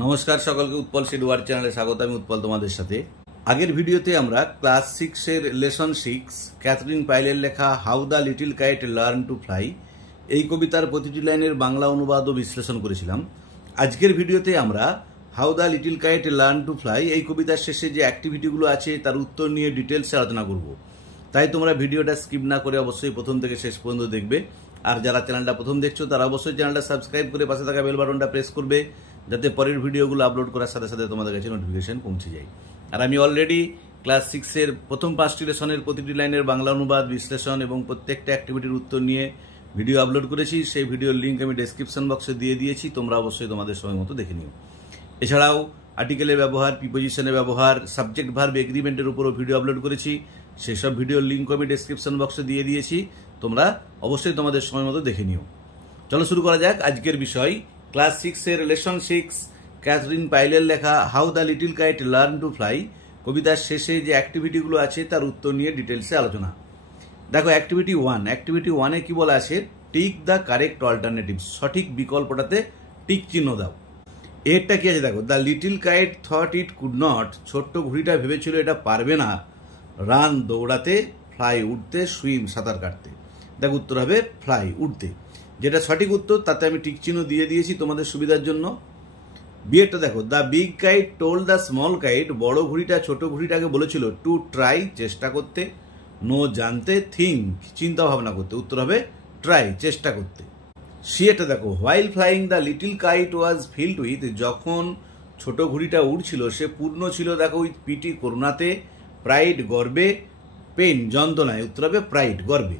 নমস্কার সকলকে উৎপল শিডওয়ার চ্যানেলে স্বাগত। আমি উৎপল তোমাদের সাথে। আগের ভিডিওতে আমরা ক্লাস 6 এর লেসন 6 ক্যাথরিন পাইলের লেখা how the little kite learn to fly এই কবিতার প্রতিটি লাইনের বাংলা অনুবাদ ও বিশ্লেষণ করেছিলাম। আজকের ভিডিওতে আমরা how the little kite learn to fly এই কবিতার শেষে যে অ্যাক্টিভিটিগুলো আছে তার উত্তর নিয়ে ডিটেলসে আলোচনা করব। তাই তোমরা ভিডিওটা স্কিপ না করে অবশ্যই প্রথম থেকে শেষ পর্যন্ত দেখবে। আর যারা চ্যানেলটা প্রথম দেখছো তারা অবশ্যই চ্যানেলটা সাবস্ক্রাইব করে পাশে থাকা বেল বাটনটা প্রেস করবে, যাতে পরের ভিডিওগুলো আপলোড করার সাথে সাথে তোমাদের কাছে নোটিফিকেশন পৌঁছে যায়। আর আমি অলরেডি ক্লাস 6 এর প্রথম 5টি লেসনের প্রতিটি লাইনের বাংলা অনুবাদ, বিশ্লেষণ এবং প্রত্যেকটা অ্যাক্টিভিটির উত্তর নিয়ে ভিডিও আপলোড করেছি। সেই ভিডিওর লিঙ্ক আমি ডেসক্রিপশন বক্সে দিয়ে দিয়েছি, তোমরা অবশ্যই তোমাদের সময় মতো দেখে নিও। এছাড়াও আর্টিকেলের ব্যবহার, প্রিপোজিশনের ব্যবহার, সাবজেক্ট ভার্ব এগ্রিমেন্টের উপরও ভিডিও আপলোড করেছি। সেসব ভিডিওর লিঙ্ক আমি ডেসক্রিপশন বক্সে দিয়ে দিয়েছি, তোমরা অবশ্যই তোমাদের সময় মতো দেখে নিও। চলো শুরু করা যাক আজকের বিষয়। ক্লাস 6 এর লেসন 6 ক্যাথরিন পাইলের লেখা how the little kite learn to fly কবিতার শেষে যে অ্যাক্টিভিটিগুলো আছে তার উত্তর নিয়ে ডিটেলসে আলোচনা। দেখো অ্যাক্টিভিটি 1, অ্যাক্টিভিটি 1-এ কি বলা আছে, টিক দ্য কারেক্ট অল্টারনেটিভ, সঠিক বিকল্পটাতে টিক চিহ্ন দাও। এরটা কি আছে দেখো, the little kite thought it could not, ছোট্ট ঘুড়িটা ভেবেছিল এটা পারবে না, রান দৌড়াতে, ফ্লাই উঠতে, সুইম সাঁতার কাটতে। দেখো উত্তর হবে ফ্লাই উঠতে, যেটা সঠিক উত্তর। তাতে আমি টিক চিহ্ন দিয়ে দিয়েছি তোমাদের সুবিধার জন্য। বিয়েটা দেখো, the big kite told the small kite, বড় ঘুড়িটা ছোট ঘুড়িটাকে বলেছিল টু ট্রাই চেষ্টা করতে, নো জানতে, থিঙ্ক চিন্তা ভাবনা করতে। উত্তর হবে ট্রাই চেষ্টা করতে। সিয়েটা দেখো, while flying the little kite was filled with, যখন ছোট ঘুড়িটা উড়ছিল সে পূর্ণ ছিল দেখো উইথ পিটি করুণাতে, প্রাইড গর্বে, পেন যন্ত্রণায়। উত্তর হবে প্রাইড গর্বে।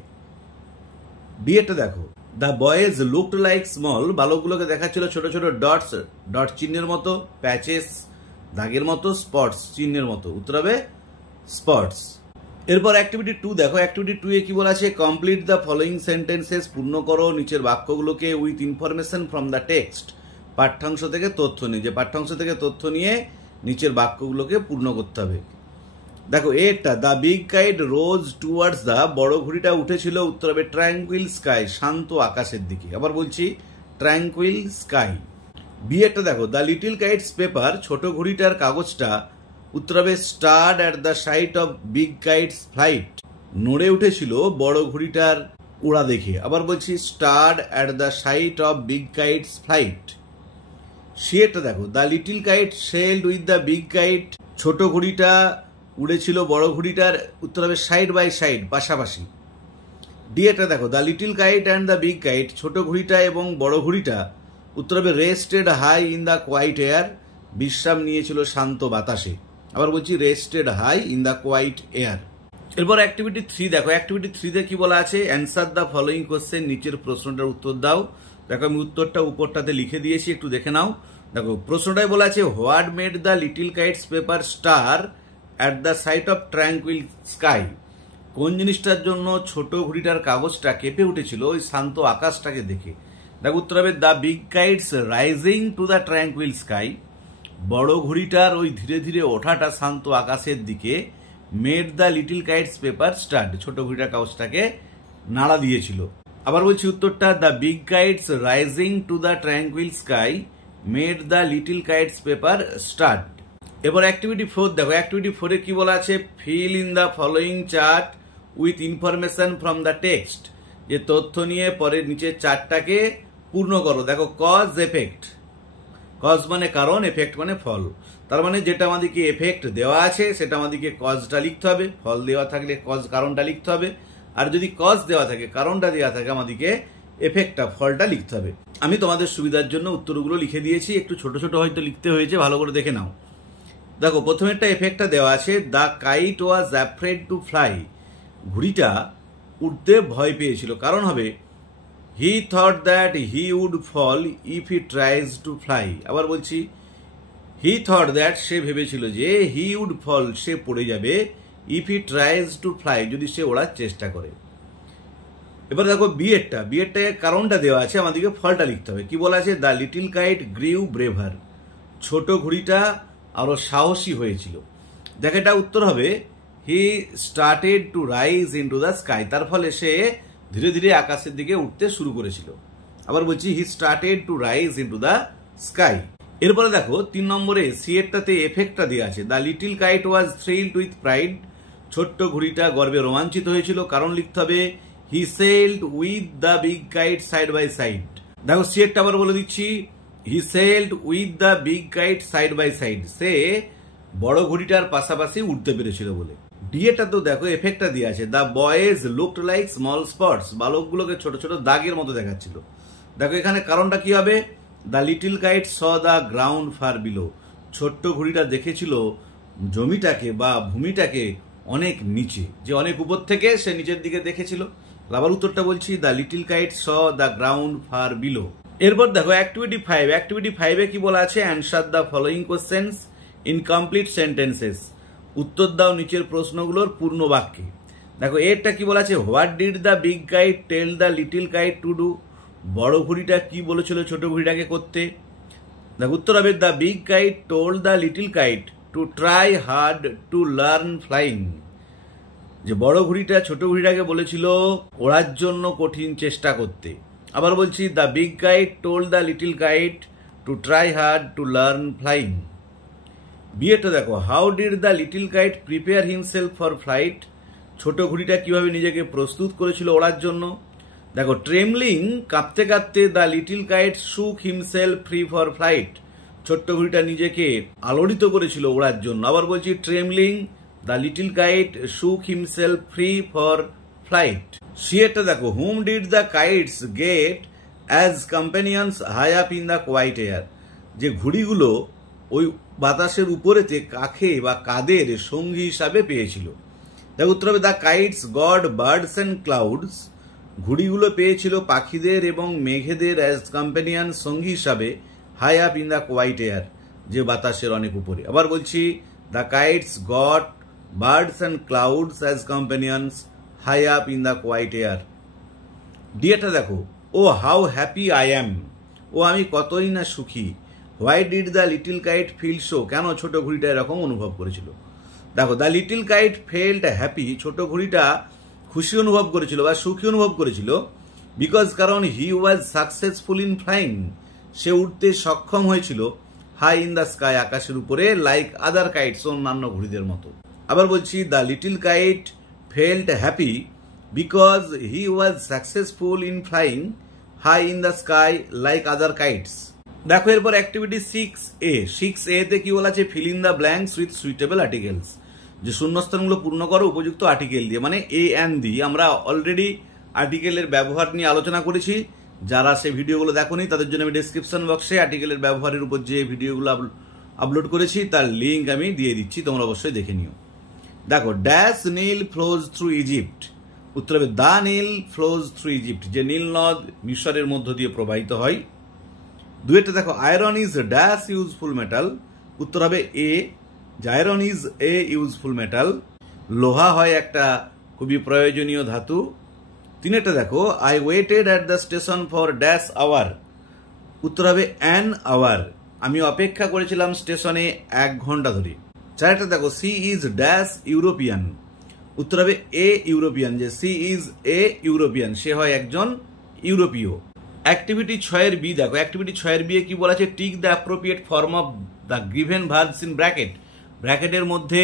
বিয়েটা দেখো, the boys looked like small, বালকগুলোকে দেখাচ্ছিল ছোট ছোট ডটস, ডট চিহ্নের মতো, প্যাচেস দাগের মতো, স্পটস চিহ্নের মতো। উত্তর হবে স্পটস। এরপর অ্যাক্টিভিটি 2 দেখো, অ্যাক্টিভিটি 2-এ কি বলা আছে, কমপ্লিট দ্য ফলোয়িং সেন্টেন্সেস, পূর্ণ করো নিচের বাক্যগুলোকে with information from the text, পাঠ্যাংশ থেকে তথ্য নিয়ে। যে পাঠ্যাংশ থেকে তথ্য নিয়ে নিচের বাক্যগুলোকে পূর্ণ করতে হবে। দেখো এটা, the big kite rose towards the, বড় ঘুড়িটা উঠেছিল। উত্তর হবে ট্র্যাঙ্কুইল স্কাই, শান্ত আকাশের দিকে। আবার বলছি ট্র্যাঙ্কুইল স্কাই। বিয়েটা দেখো, দ্য লিটল কাইটস পেপার, ছোট ঘুড়িটার কাগজটা। উত্তর হবে stared at the sight of big kite's flight, নড়ে উঠেছিল বড় ঘুড়িটার উড়া দেখে। আবার বলছি stared at the sight of big kite's flight. সিয়েটা দেখো, the little kite sailed with the big kite, ছোট ঘুড়িটা উড়েছিল বড় ঘুড়িটার। উত্তর হবে সাইড বাই সাইড, পাশাপাশি। ডিএটা দেখো, the little kite and the big kite, ছোট ঘুড়িটা এবং বড় ঘুড়িটা। উত্তর হবে rested high in the quiet air, বিশ্রাম নিয়েছিল শান্ত বাতাসে। আবার বলছি rested high in the quiet air. এরপর অ্যাক্টিভিটি 3 দেখো, অ্যাক্টিভিটি 3-তে কি বলা আছে, অ্যান্সার দ্য ফলোয়িং কোশ্চেন, নিচের প্রশ্নটার উত্তর দাও। দেখো আমি উত্তরটা উপরটাতে লিখে দিয়েছি, একটু দেখে নাও। দেখো প্রশ্নটাই বলা আছে, what made the little kites paper stir at the sight of tranquil sky, কোন জিনিসটার জন্য ছোট ঘুড়িটার কাগজটা কেঁপে উঠেছিল ওই শান্ত আকাশটাকে দেখে। দেখো উত্তর হবে the big kites rising to the tranquil sky, বড় ঘুড়িটার ওই ধীরে ধীরে ওঠাটা শান্ত আকাশের দিকে, made the little kites paper start, ছোট ঘুড়িটার কাগজটাকে নাড়া দিয়েছিল। আবার বলছি উত্তরটা, the big kites rising to the tranquil sky made the little kites paper start. এবার অ্যাক্টিভিটি 4 দেখো, অ্যাক্টিভিটি 4-এ কি বলা আছে, fill in the following chart with information from the text, যে তথ্য নিয়ে পরের নিচের চার্টটাকে পূর্ণ করো। দেখো কজ এফেক্ট, কজ মানে কারণ, এফেক্ট মানে ফল। তার মানে যেটা আমাদেরকে এফেক্ট দেওয়া আছে সেটা আমাদেরকে কজটা লিখতে হবে, ফল দেওয়া থাকলে কজ কারণটা লিখতে হবে। আর যদি কজ দেওয়া থাকে, কারণটা দেওয়া থাকে, আমাদেরকে এফেক্টটা ফলটা লিখতে হবে। আমি তোমাদের সুবিধার জন্য উত্তরগুলো লিখে দিয়েছি, একটু ছোট ছোট হয়তো লিখতে হয়েছে, ভালো করে দেখে নাও। দেখো প্রথমে একটা এফেক্টটা দেওয়া আছে, the kite was afraid to fly, ঘুড়িটা উঠতে ভয় পেয়েছিল। কারণ হবে he thought that he would fall if he tries to fly. আবার বলছি হি থট দ্যাট, সে ভেবেছিল যে, হি উড ফল সে পড়ে যাবে, if he tries to fly যদি সে ওড়ার চেষ্টা করে। এবার দেখো বিয়েরটা কারণটা দেওয়া আছে, আমাদেরকে ফলটা লিখতে হবে। কি বলা আছে, দ্য লিটল কাইট গ্রিউ ব্রেভার, ছোট ঘুড়িটা আরো সাহসী হয়েছিল। দেখ এটা উত্তর হবে হি started to rise into the sky, তার ফলে সে ধীরে ধীরে আকাশের দিকে উঠতে শুরু করেছিল। আবার বলছি he started to rise into the sky. এরপরে দেখো 3 নম্বরে সি এরটাতে এফেক্টটা দেওয়া আছে, the little kite was thrilled with pride, ছোট্ট ঘুড়িটা গর্বে রোমাঞ্চিত হয়েছিল। কারণ লিখতে হবে he sailed with the big kite side by side. দেখো সি এরটা আবার বলে দিচ্ছি, he sailed with the big kite side by side, সে বড় ঘুড়িটার পাশাপাশি উঠতে পেরেছিল বলে। ডি এরটা তো দেখো এফেক্টটা দেওয়া আছে, the boys looked like small spots, বালকগুলোকে ছোট ছোট দাগের মতো দেখাচ্ছিল। দেখো এখানে কারণটা কি হবে, the little kite saw the ground far below, ছোট্ট ঘুড়িটা দেখেছিল জমিটাকে বা ভূমিটাকে অনেক নিচে, যে অনেক উপর থেকে সে নিচের দিকে দেখেছিল। আবার উত্তরটা বলছি, the little kite saw the ground far below. এরপর দেখো অ্যাক্টিভিটি 5, অ্যাক্টিভিটি 5-এ কি বলা আছে, answer the following questions in complete sentences, উত্তর দাও নিচের প্রশ্নগুলোর পূর্ণ বাক্যে। দেখো এরটা কি বলা আছে, what did the big kite tell the little kite to do, বড় ঘুড়িটা কি বলেছিল ছোট ঘুড়িটাকে করতে। দেখো উত্তর হবে, the big kite told the little kite to try hard to learn flying, যে বড় ঘুড়িটা ছোট ঘুড়িটাকে বলেছিল ওড়ার জন্য কঠিন চেষ্টা করতে। আবার বলছি, the big kite told the little kite to try hard to learn flying. বিয়েটা দেখো, how did the little kite prepare himself for flight, ছোট ঘুড়িটা কিভাবে নিজেকে প্রস্তুত করেছিল ওড়ার জন্য। দেখো ট্রেমলিং, কাঁপতে কাঁপতে the little kite shook himself free for flight, ছোট্ট ঘুড়িটা নিজেকে আলোড়িত করেছিল ওড়ার জন্য। আবার বলছি, trembling the little kite shook himself free for flight. সিয়েরটা দেখো, whom did the kites get as companions high up in the quiet air, যে ঘুড়িগুলো ওই বাতাসের উপরেতে কাকে বা কাদের সঙ্গী হিসাবে পেয়েছিল। দেখো উত্তর হবে, the kites got birds and clouds, ঘুড়িগুলো পেয়েছিল পাখিদের এবং মেঘেদের অ্যাজ কম্প্যানিয়ন সঙ্গী হিসাবে high up in the quiet air, যে বাতাসের অনেক উপরে। আবার বলছি, the kites got birds and clouds as companions high up in the quiet air. ডিএটা দেখো, O how happy I am, ও আমি কতই না সুখী। Why did the little kite feel so, কেন ছোট ঘুড়িটা এরকম অনুভব করেছিল। দেখো the little kite felt happy, ছোট ঘুড়িটা খুশি অনুভব করেছিল বা সুখী অনুভব করেছিল। বিকজ, কারণ হি ওয়াজ সাকসেসফুল ইন ফ্লাইং, সে উঠতে সক্ষম হয়েছিল হাই ইন দ্য স্কাই, আকাশের উপরে, লাইক আদার কাইটস, অন্যান্য ঘুড়িদের মতো। আবার বলছি, the little kite felt happy because he was successful in flying high in the sky like other kites. দেখো এরপর অ্যাক্টিভিটি 6A, 6A তে কি বলা আছে, fill in the blanks with suitable articles, যে শূন্যস্থানগুলো পূর্ণ করো উপযুক্ত আর্টিকেল দিয়ে, মানে এ অ্যান্ড দি। আমরা অলরেডি আর্টিকেলের ব্যবহার নিয়ে আলোচনা করেছি, যারা সেই ভিডিওগুলো দেখোনি তাদের জন্য আমি ডেসক্রিপশন বক্সে আর্টিকেলের ব্যবহারের উপর যে ভিডিওগুলো আপলোড করেছি তার লিঙ্ক আমি দিয়ে দিচ্ছি, তোমরা অবশ্যই দেখে নিও। দেখো dash Nile flows through Egypt, উত্তর হবে the Nile flows through Egypt, যে নীল নদ মিশরের মধ্য দিয়ে প্রবাহিত হয়। দুইটা দেখো, iron is dash useful metal, উত্তর হবে এ, যে iron is a useful metal, লোহা হয় একটা খুবই প্রয়োজনীয় ধাতু। তিনেরটা দেখো, I waited at the station for dash our, উত্তর হবে অ্যান আওয়ার, আমি অপেক্ষা করেছিলাম স্টেশনে 1 ঘন্টা ধরে। চারটা দেখো, সি ইজ ড্যাশ ইউরোপিয়ান, উত্তর হবে এ ইউরোপিয়ান, যে সি ইজ এ ইউরোপিয়ান, সে হয় একজন ইউরোপীয়। অ্যাক্টিভিটি 6-এর বি দেখো, অ্যাক্টিভিটি 6-এর বি কি বলা আছে, tick the appropriate form of the given verbs in bracket, ব্র্যাকেটের মধ্যে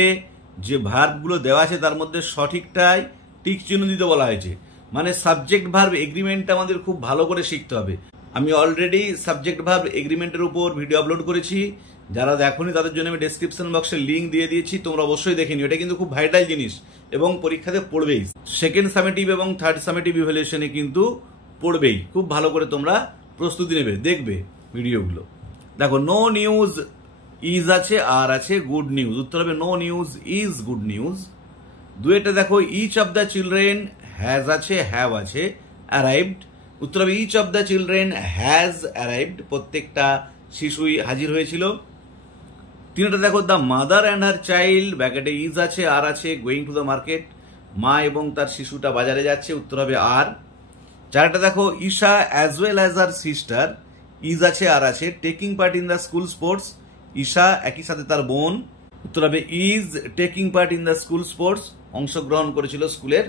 যে ভার্বগুলো দেওয়া আছে তার মধ্যে সঠিকটাই টিক চিহ্ন দিতে বলা হয়েছে। মানে সাবজেক্ট ভার্ব এগ্রিমেন্টটা আমাদের খুব ভালো করে শিখতে হবে। আমি অলরেডি সাবজেক্ট ভার্ব এগ্রিমেন্টের উপর ভিডিও আপলোড করেছি, যারা দেখোনি তাদের জন্য আমি ডেসক্রিপশন বক্সে লিঙ্ক দিয়ে দিয়েছি, তোমরা অবশ্যই দেখে নিও। এটা কিন্তু খুব ভাইটাল জিনিস এবং পরীক্ষাতে পড়বেই, সেকেন্ড সামেটিভ এবং থার্ড সামেটিভ ইভ্যালুয়েশনে কিন্তু পড়বেই। খুব ভালো করে তোমরা প্রস্তুতি নেবে, দেখবে ভিডিওগুলো। দেখো নো নিউজ ইজ আছে আর আছে গুড নিউজ, উত্তর হবে no news is good news. দুইটা দেখো, each of the children has আছে হ্যাভ আছে অ্যারাইভড, উত্তর হবে each of the children has arrived, প্রত্যেকটা শিশুই হাজির হয়েছিল। তিনটা দেখো, the mother and her child, ব্র্যাকেটে ইজ আছে আর আছে গোয়িং টু দ্য মার্কেট, মা এবং তার শিশুটা বাজারে যাচ্ছে, উত্তর হবে আর। চারটা দেখো, Isha as well as her sister, is আছে আর আছে taking part in the school sports, Isha একই সাথে তার বোন, উত্তর হবে is taking part in the school sports, অংশগ্রহণ করেছিল স্কুলের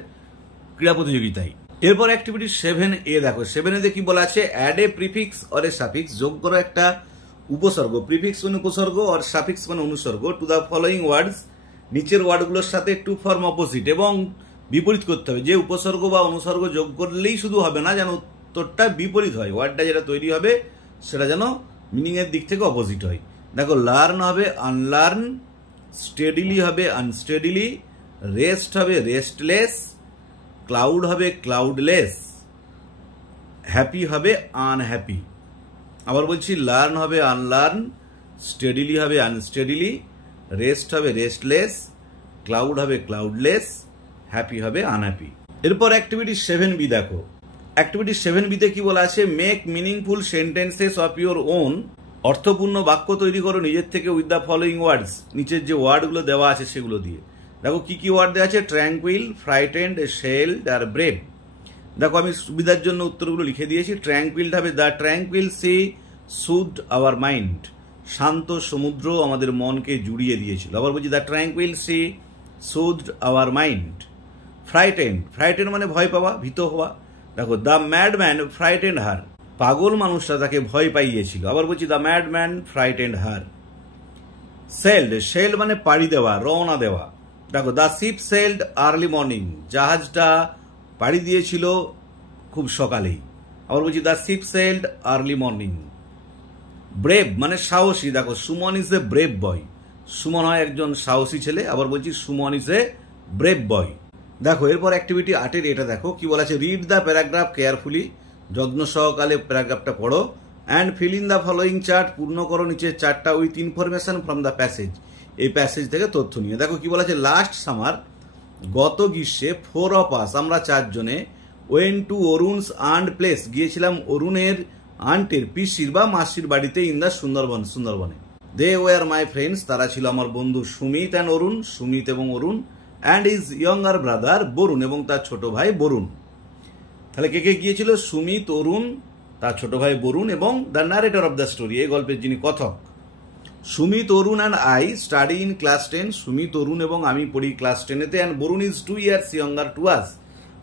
ক্রীড়া প্রতিযোগিতায়। এরপর অ্যাক্টিভিটি 7A দেখো, 7A কি বলা আছে, add a prefix or a suffix, যোগ করো একটা উপসর্গ, প্রিফিক্স মানে উপসর্গ আর সাফিক্স মানে অনুসর্গ, টু দ্য ফলোয়িং ওয়ার্ডস, নিচের ওয়ার্ডগুলোর সাথে টু ফর্ম অপোজিট, এবং বিপরীত করতে হবে। যে উপসর্গ বা অনুসর্গ যোগ করলেই শুধু হবে না, যেন উত্তরটা বিপরীত হয়, ওয়ার্ডটা যেটা তৈরি হবে সেটা যেন মিনিং এর দিক থেকে অপোজিট হয়। দেখো, লার্ন হবে আনলার্ন, স্টেডিলি হবে আনস্টেডিলি, রেস্ট হবে রেস্টলেস, ক্লাউড হবে ক্লাউডলেস, হ্যাপি হবে আনহ্যাপি। আবার বলছি, লার্ন হবে আনলার্ন, স্টেডিলি হবে আনস্টেডিলি, রেস্ট হবে রেস্টলেস, ক্লাউড হবে ক্লাউডলেস, হ্যাপি হবে আনহ্যাপি। এরপর অ্যাক্টিভিটি 7B দেখো। অ্যাক্টিভিটি 7Bতে কি বলা আছে, make meaningful sentences of your own, অর্থপূর্ণ বাক্য তৈরি করো নিজের থেকে উইথ দ্য ফলোয়িং ওয়ার্ডস, নিচের যে ওয়ার্ডগুলো দেওয়া আছে সেগুলো দিয়ে। দেখো কি কি ওয়ার্ড দেওয়া আছে, ট্র্যাঙ্কুইল, ফ্রাইটেন্ড, শেল্ড আর ব্রেভ। দেখো আমি সুবিধার জন্য উত্তরগুলো লিখে দিয়েছি। ট্র্যাঙ্কুইল হবে the tranquil sea soothed our mind, শান্ত সমুদ্র আমাদের মনকে জুড়িয়ে দিয়েছিল। আবার বলছি, the tranquil sea soothed our mind. Frightened, frightened মানে ভয় পাওয়া, ভীত হওয়া। দেখো, দ্য ম্যাডম্যান ফ্রাইটেন্ড হার, পাগল মানুষটা তাকে ভয় পাইয়েছিল। আবার বলছি, the madman frightened her. Sailed, sailed মানে পাড়ি দেওয়া, রওনা দেওয়া। দেখো, the ship sailed early morning, জাহাজটা পাড়ি দিয়েছিল খুব সকালেই। আবার বলছি, the ship sailed early morning. Brave মানে সাহসী। দেখো, Suman is a brave boy, Suman হয় একজন সাহসী ছেলে। আবার বলছি, Suman is a brave boy. দেখো, এরপর অ্যাক্টিভিটি 8 এটা দেখো কি বলা আছে, রিড দ্য প্যারাগ্রাফ কেয়ারফুলি, যত্ন সহকারে প্যারাগ্রাফটা পড়ো, and fill in the following chart, পূর্ণ করো নিচের চার্টটা with information from the passage, এই প্যাসেজ থেকে তথ্য নিয়ে। দেখো কি বলা আছে, লাস্ট সামার, গত গ্রীষ্মে, 4 of us, আমরা 4 জনে, ওয়েন টু অরুণস আন্ট প্লেস, গিয়েছিলাম অরুণের আন্টের পিসির বা মাসির বাড়িতে, ইন দ্য সুন্দরবন, সুন্দরবনে। দে ওয়ার মাই ফ্রেন্ডস, তারা ছিল আমার বন্ধু সুমিত অ্যান্ড অরুণ, সুমিত এবং Arun, and his younger brother Barun, এবং তার ছোট ভাই বরুণ। তাহলে কে কে গিয়েছিল, সুমিত, অরুণ, তার ছোট ভাই বরুণ এবং the narrator of the story, এই গল্পের যিনি কথক। Sumit, Arun and I study in class 10, Sumit, Arun এবং আমি পড়ি ক্লাস 10-এতে, and Barun is 2 years younger to us,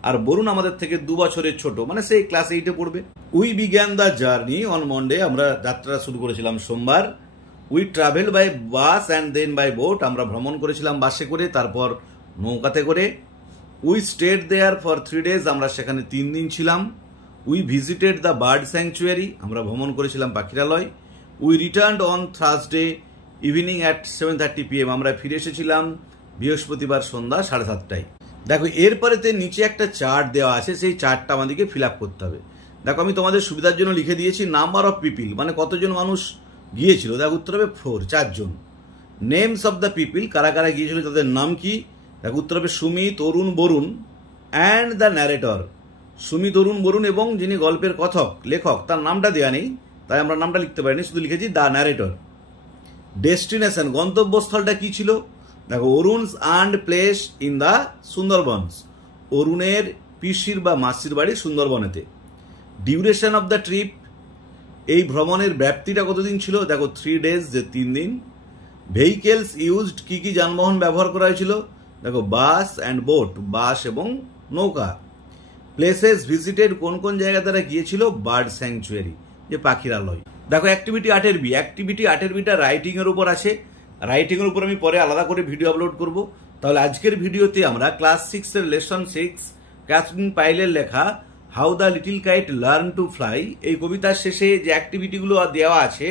আর বরুণ আমাদের থেকে 2 বছরের ছোট, মানে সেই ক্লাস 8-এ পড়বে। We began the journey on Monday, আমরা যাত্রা শুরু করেছিলাম সোমবার। We travel by bus and then by boat, আমরা ভ্রমণ করেছিলাম বাসে করে, তারপর নৌকাতে করে। We stayed there for 3 days, আমরা সেখানে 3 দিন ছিলাম। We visited the bird sanctuary, আমরা ভ্রমণ করেছিলাম পাখিরালয়। We returned on Thursday evening at 7:30 PM, আমরা ফিরে এসেছিলাম বৃহস্পতিবার সন্ধ্যা 7:30টায়। দেখো, এরপরেতে নিচে একটা চার্ট দেওয়া আছে, সেই চার্টটা আমাদেরকে ফিল আপ করতে হবে। দেখো, আমি তোমাদের সুবিধার জন্য লিখে দিয়েছি নাম্বার অফ পিপিল, মানে কতজন মানুষ গিয়েছিল। দেখো, উত্তর হবে 4, 4 জন। নেমস অফ দ্য পিপিল, কারা কারা গিয়েছিল তাদের নাম কি। দেখো, উত্তর হবে Sumit, Arun, Barun, and the narrator, Sumit, Arun, Barun এবং যিনি গল্পের কথক, লেখক, তার নামটা দেওয়া নেই, তাই আমরা নামটা লিখতে পারিনি, শুধু লিখেছি দ্য ন্যারেটর। ডেস্টিনেশন, গন্তব্যস্থলটা কি ছিল। দেখো, Arun's aunt place in the Sundarbans, অরুণের পিসির বা মাসির বাড়ি সুন্দরবনেতে। ডিউরেশন অফ দ্য ট্রিপ, এই ভ্রমণের ব্যাপ্তিটা কতদিন ছিল। দেখো, 3 days, যে 3 দিন। ভেহিকেলস ইউজড, কি কি যানবাহন ব্যবহার করা হয়েছিল। দেখো, বাস অ্যান্ড বোট, বাস এবং নৌকা। প্লেসেস ভিজিটেড, কোন কোন জায়গা তারা গিয়েছিল। বার্ড স্যাংচুয়ারি, যে পাখিরালয়। দেখো, অ্যাক্টিভিটি 8B, অ্যাক্টিভিটি 8Bটা রাইটিং এর উপর আছে। রাইটিং এর উপর আমি পরে আলাদা করে ভিডিও আপলোড করব। তাহলে আজকের ভিডিওতে আমরা ক্লাস 6 এর লেসন 6 ক্যাথরিন পাইলের লেখা how the little kite learn to fly, এই কবিতার শেষে যে অ্যাক্টিভিটিগুলো দেওয়া আছে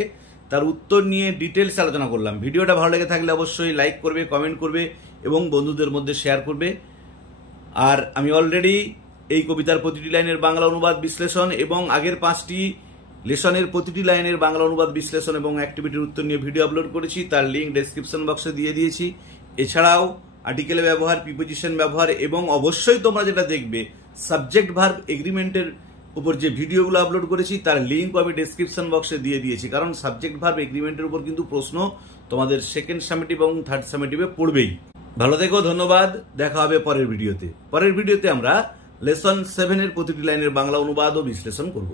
তার উত্তর নিয়ে ডিটেলস আলোচনা করলাম। ভিডিওটা ভালো লেগে থাকলে অবশ্যই লাইক করবে, কমেন্ট করবে এবং বন্ধুদের মধ্যে শেয়ার করবে। আর আমি অলরেডি এই কবিতার প্রতিটি লাইনের বাংলা অনুবাদ বিশ্লেষণ এবং আগের 5টি লেসনের প্রতিটি লাইনের বাংলা অনুবাদ বিশ্লেষণ এবং অ্যাক্টিভিটির উত্তর নিয়ে ভিডিও আপলোড করেছি, তার লিঙ্ক ডেসক্রিপশন বক্সে দিয়ে দিয়েছি। এছাড়াও আর্টিকেলের ব্যবহার, প্রিপোজিশন ব্যবহার এবং অবশ্যই তোমরা যেটা দেখবে সাবজেক্ট ভার্ব এগ্রিমেন্টের উপর যে ভিডিওগুলো আপলোড করেছি তার লিঙ্ক আমি ডেসক্রিপশন বক্সে দিয়ে দিয়েছি। কারণ সাবজেক্ট ভার্ব এগ্রিমেন্টের উপর কিন্তু প্রশ্ন তোমাদের সেকেন্ড সামেটিভ এবং থার্ড সামেটিভে পড়বেই। ভালো থেকো, ধন্যবাদ। দেখা হবে পরের ভিডিওতে। পরের ভিডিওতে আমরা লেসন 7 এর প্রতিটি লাইনের বাংলা অনুবাদ ও বিশ্লেষণ করব।